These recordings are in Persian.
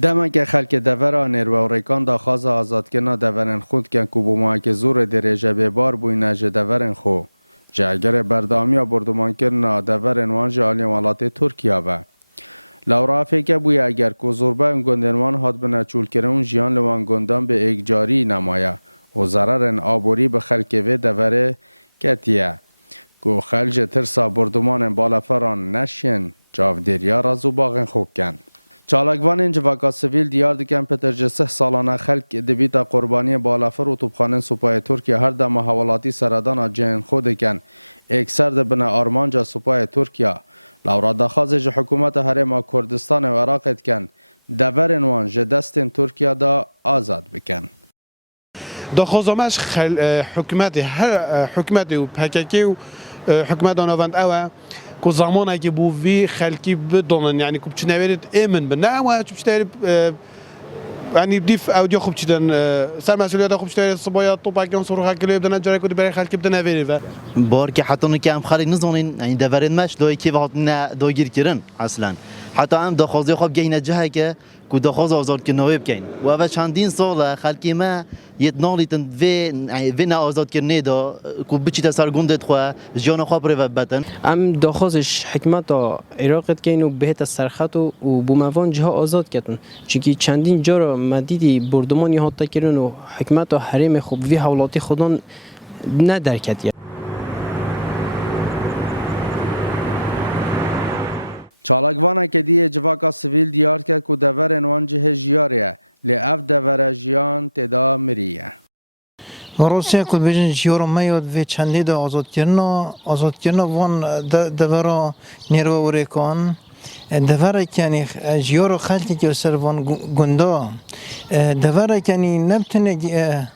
دمک خلک دور نیرو ریکان دا خواز آزادکنا دورن خود کن که بوما که زور دریجه به بار بوینه جه دورن خو جه اگر بردامی بردمان کرنا دورن وان جه آلی مالات ترکیه و لورافه که بوی اگر که زوربه اون گندنوان هاد بنا چول کرن جیان لوان گندان به اگجاری نمایه و ضررن آبوری به خلک و دوره کتیه که خلج ترسا بردمان بالافران نشین جاو دریا رازو باغن خوب کن. چالاکوان انجواکا سویل دیار دکن پتر 3 سالانه خلق دبیتا قربانی بالافر و توبخانه سپاه ترکیه هر دم حوالاتی سردان جهن خود کن اکثر دبن آرمانجا سپاه ترکیه لورا دخوازج حکومت حرم کردستان و عراق کن دورن وان جدستن ترکیه دا آزاد بکن. دخوازمش حکومت هر حکومت و پککی و حکومت آنوند اوه که زمانی که بوی خلکی بدونن یعنی که چه نویرد ایمن بن نه و چه بتری یعنی دیف اودیا خوب چیدن سر مسئولیت خوب چیدن صبایا توپاکیان سرخ کلی بدن جاری کدی برای خلکی بدن نویری و بار که حتی نکیم خالی نزونین یعنی دورن مش لای کی وقت نه داگیر کردن اصلا حتی هم دخوازی خواب گینه جه که دخواز آزاد که نویب کن و اول چندین سال خلکی ما یه نالیتن و نه آزاد کردن دا که بچیت سرگندت خواه جان خواب رو بتن ام دخوازش حکمت عراقت کن و بهت سرخط و بوموان جها آزاد کردن چونکه چندین جا مدیدی بردمانی حتی کردن و حکمت حریم خوب وی حولاتی خودان ندرکت. چالاکوانه که دیه جواکا سویل دیار کرد که دورن وان جه جیاریه لی اف دور جیان تدا مریه. روسیه که بیشتر جیار میاد و چندی دا آزاد کردن وان دورا نیرو ریکان دوره کنی جیار خلکی که سر وان گندا دوره کنی نبتونه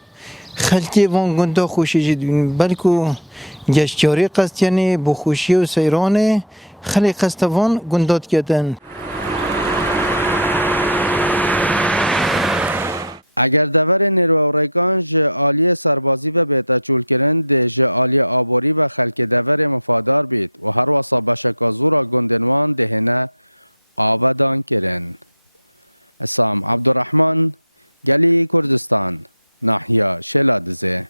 خلکی وان گندا خوشی جدید بلکه گشتیاری قصد یعنی بخوشی و سیرانه خلی قصدوان گندات کردن. اگر دور نیرو ریکان جه آلی سربازی و بیتا چول کرند جه آلی آبوری و خلک دور مفادار بید و هر واسا بشکا زورا گندنوان دهنه آبادان کرن. اسام عبدالرحمن گلی کردستان ناحیه شلادزه